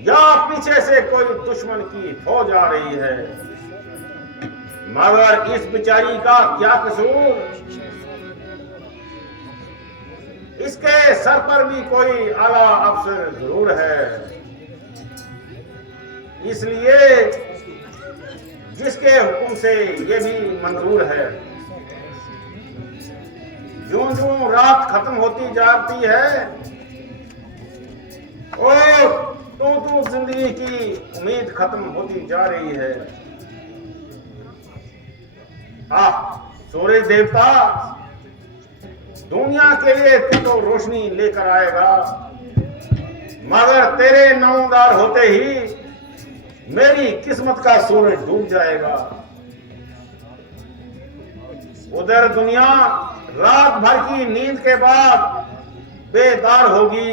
या पीछे से कोई दुश्मन की फौज आ रही है। मगर इस बेचारी का क्या कसूर, इसके सर पर भी कोई आला अफसर जरूर है, इसलिए जिसके हुक्म से ये भी मंजूर है। ज्यों ज्यों रात खत्म होती जाती है और तो जिंदगी की उम्मीद खत्म होती जा रही है। सूरज देवता, दुनिया के लिए तू तो रोशनी लेकर आएगा, मगर तेरे नौदार होते ही मेरी किस्मत का सूरज डूब जाएगा। उधर दुनिया रात भर की नींद के बाद बेदार होगी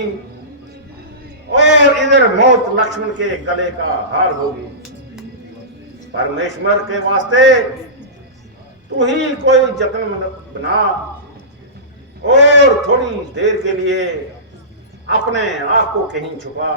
और इधर मौत लक्ष्मण के गले का हार होगी। परमेश्वर के वास्ते तू ही कोई जतन बना और थोड़ी देर के लिए अपने आप को कहीं छुपा।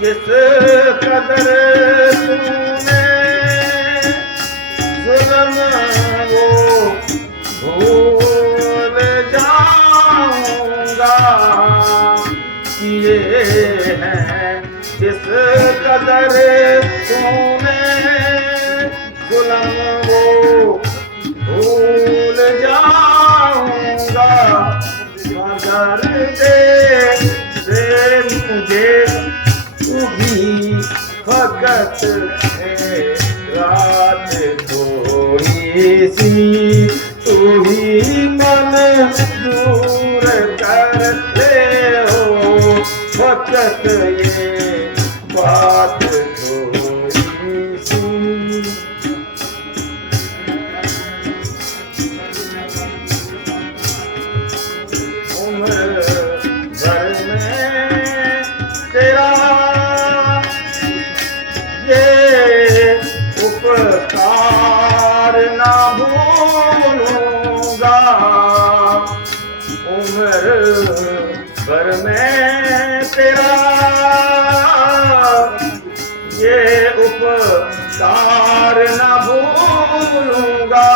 जिस कदर तूने जुल्म वो भूल जाऊंगा किए हैं जिस कदर तूने जुल्म वो भूल जाऊंगा कदर दे मुझे तू भी फकत है रात थोड़ी सी तू ही मन दूर कर ले हो फकत ये बात थोड़ी सी उम्र भर में तेरा ये उपकार ना भूलूंगा उम्र भर में तेरा ये उपकार ना भूलूंगा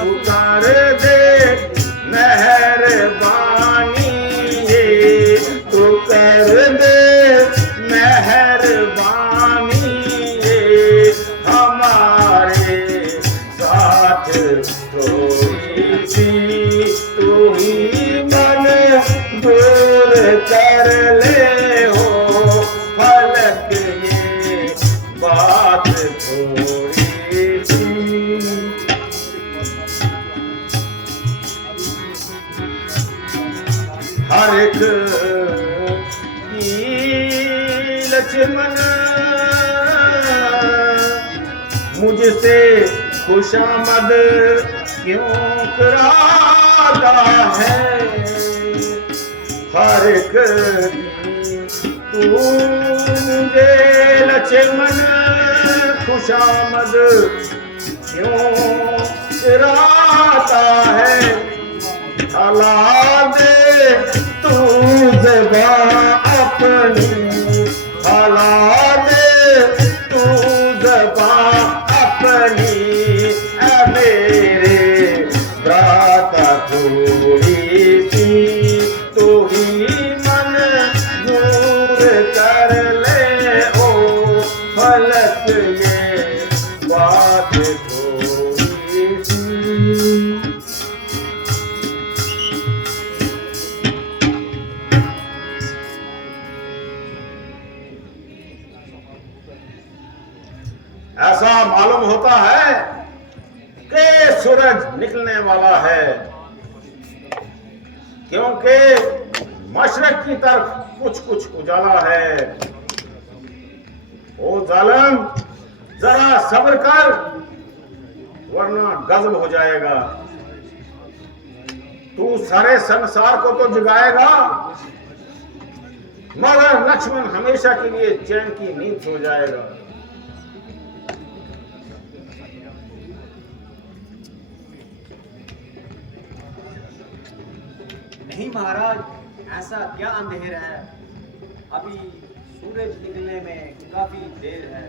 उतार दे मेहरबानी ये तू कर दे मेहरबानी ये हमारे साथ थोड़ी सी तू ही मन दूर कर ले हो फलक ये बात थोड़ी सी हर एक की लक्ष्मण मुझसे खुशामद क्यों कराता है हर एक तू मुझे लक्ष्मण खुशामद क्यों कराता है अला दे तू ज़बान अपनी अला दे तू ज़बान अपनी मेरे भ्राता थोड़ी सी तू ही मन दूर कर ले ओ फलक ये बात थोड़ी सी ऐसा मालूम होता है कि सूरज निकलने वाला है क्योंकि मशरक की तरफ कुछ कुछ उजाला है ओ जालिम जरा सब्र कर वरना गजब हो जाएगा तू सारे संसार को तो जगाएगा मगर लक्ष्मण हमेशा के लिए चैन की नींद सो जाएगा नहीं महाराज ऐसा क्या अंधेर है अभी सूरज निकलने में काफी देर है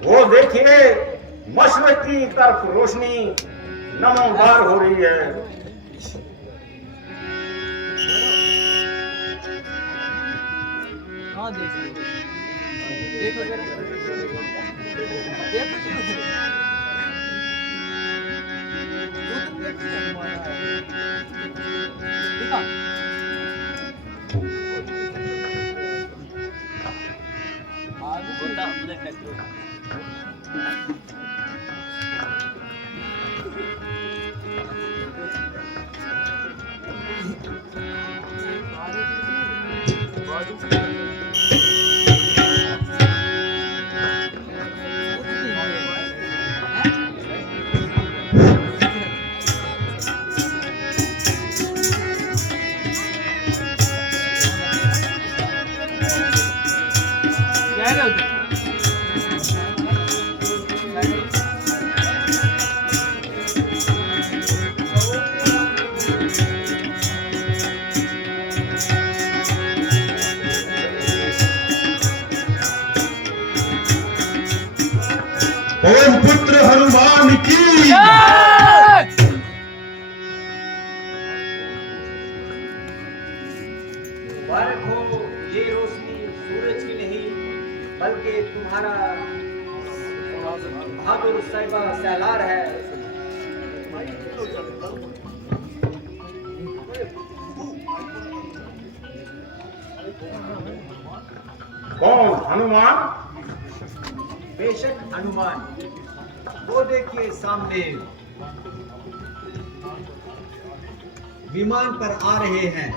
वो देखिए मशरक की तरफ रोशनी नमोदार हो रही है हाँ देखो देखो पवन पुत्र हनुमान की मुबारक हो ये रोशनी सूरज की नहीं बल्कि तुम्हारा बहादुर साहिबा सैलार है। कौन हनुमान? बेशक हनुमान, वो देखिए सामने विमान पर आ रहे हैं।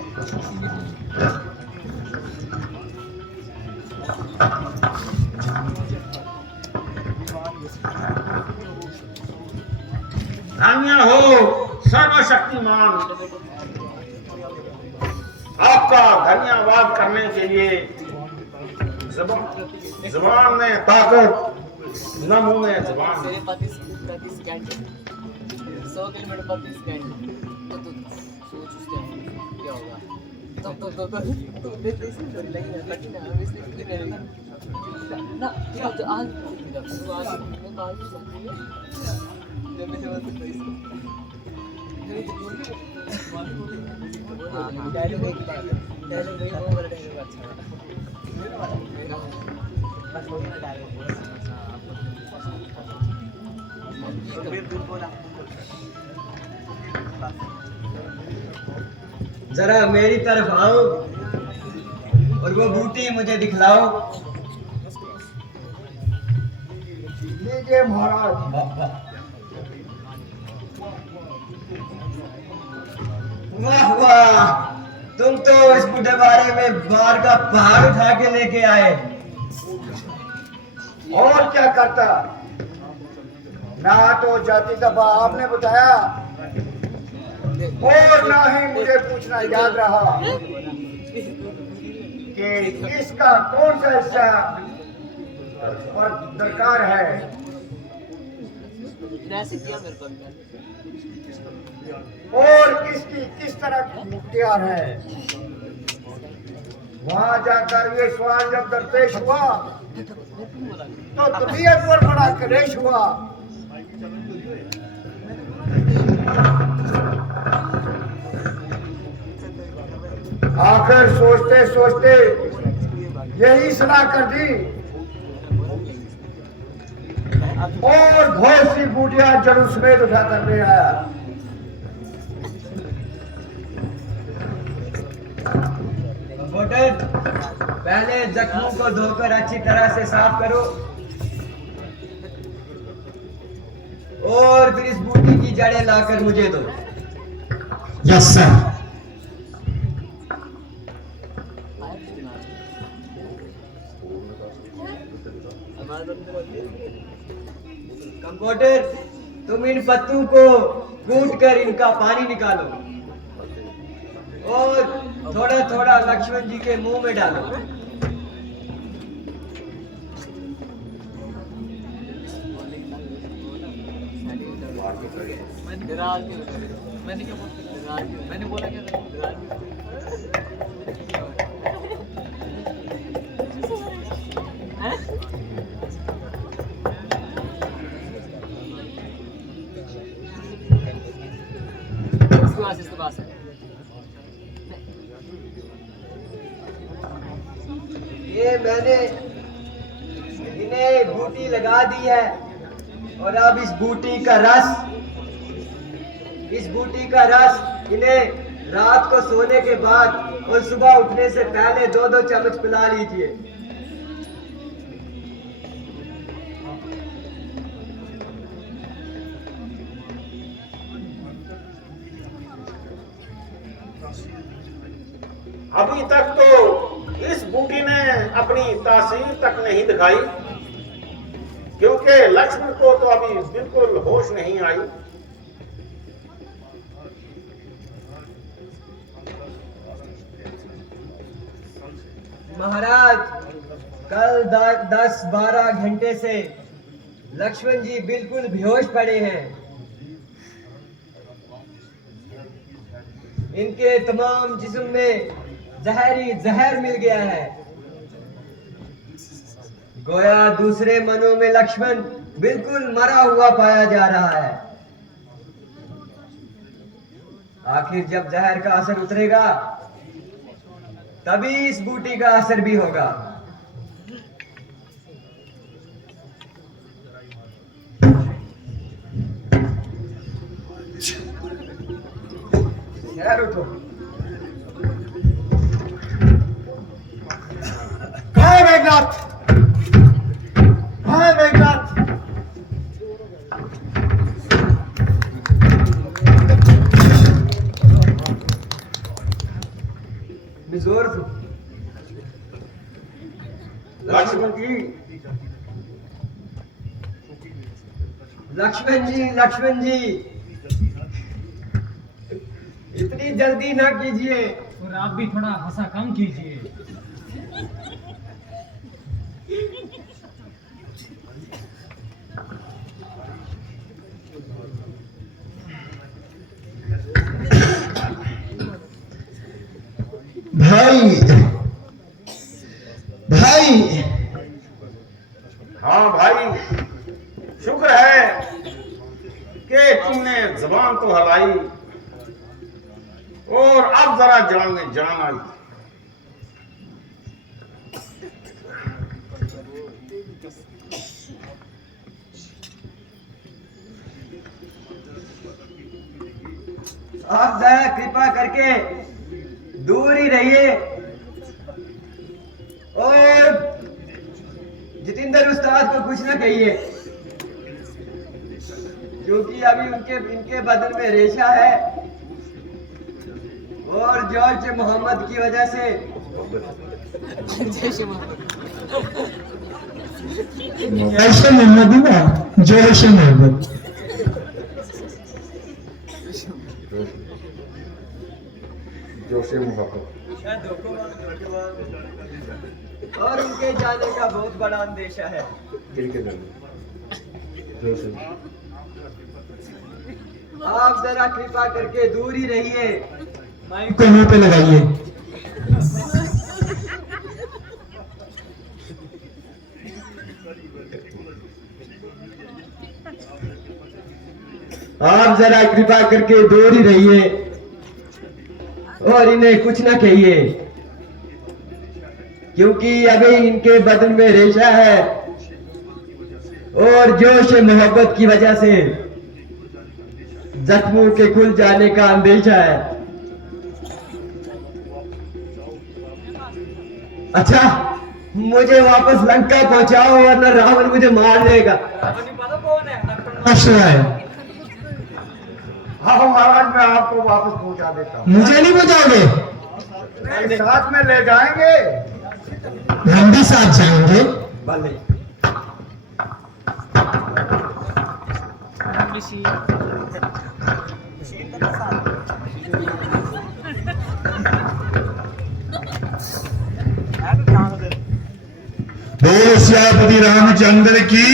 धन्य हो सर्वशक्तिमान, आपका धन्यवाद करने के लिए जुबान में ताकत न मुंह में जुबान। मेरे 35 कैंटीन 100 किलोमीटर 35 कैंटीन तो सोच उसके क्या होगा। तो देख लगी ना कठिन है हम इसलिए क्यों रहेगा ना तो आज मैं बात ही सकती है जब मैं बात पैसे डायलॉग एक बात डायलॉग वही वो वाला डायलॉग अच्छा जरा मेरी तरफ आओ और वो बूटी मुझे दिखलाओ। लीजिए महाराज। वाह वाह, तुम तो इस बूढ़े बारे में बार का पहाड़ उठा के लेके आए। और क्या करता, ना तो जाति दफा आपने बताया और ना ही मुझे पूछना याद रहा कि इसका कौन सा हिस्सा और दरकार है और इसकी किस तरह मुख्तियार है। वहां जाकर ये सवाल जब दरपेश हुआ तो तबीयत पर बड़ा कलेश हुआ। आखिर सोचते सोचते यही सलाह कर दी और बहुत सी बूटियां जड़ों समेत उठा कर ले आया। कंप्यूटर, पहले जख्मों को धोकर अच्छी तरह से साफ करो और फिर इस बूटी की जड़ें लाकर मुझे दो। Yes sir. कंप्यूटर, तुम इन पत्तों को कूट कर इनका पानी निकालो और थोड़ा थोड़ा लक्ष्मण जी के मुंह में डालो। मैंने क्या बोला? मैंने बोला इसके पास है। ये मैंने इन्हें बूटी लगा दी है और अब इस बूटी का रस इन्हें रात को सोने के बाद और सुबह उठने से पहले 2-2 चम्मच पिला लीजिए। अभी तक तो इस बूटी ने अपनी तासीर तक नहीं दिखाई, क्योंकि लक्ष्मण को तो अभी बिल्कुल होश नहीं आई। महाराज, कल 10-12 घंटे से लक्ष्मण जी बिल्कुल बेहोश पड़े हैं। इनके तमाम जिस्म में जहर मिल गया है। गोया दूसरे मनों में लक्ष्मण बिल्कुल मरा हुआ पाया जा रहा है। आखिर जब जहर का असर उतरेगा तभी इस बूटी का असर भी होगा। यार उठो। कहाँ है मेघनाथ? कहाँ है मेघनाथ? जोर लक्ष्मण जी, लक्ष्मण जी इतनी जल्दी ना कीजिए। और आप भी थोड़ा हंसा कम कीजिए। भाई हाँ भाई, शुक्र है कि तुमने जबान तो हलाई और अब जरा जान में जान आई। आप दया कृपा करके दूर ही रहिए और जितेंद्र उस्ताद को कुछ न कहिए, क्योंकि अभी इनके बदन में रेशा है और जॉर्ज मोहम्मद की वजह से ऐसे मोहम्मद ना जैसे मोहम्मद। जोशे मुहब्बत और उनके जाने का बहुत बड़ा अंदेशा है। आप जरा कृपा करके दूर ही रहिए। माइक को मुंह पे लगाइए। आप जरा कृपा करके दूर ही रहिए और इन्हें कुछ न कहिए, क्योंकि अभी इनके बदन में रेशा है और जोश मोहब्बत की वजह से जख्मों के खुल जाने का अंदेशा है। अच्छा, मुझे वापस लंका पहुंचाओ वरना रावण मुझे मार देगा। हाँ महाराज, मैं आपको वापस पहुंचा देता हूँ। मुझे नहीं पहुंचाओगे? साथ में ले जाएंगे। हम भी साथ जाएंगे। भले। बोलो सियापति रामचंद्र की।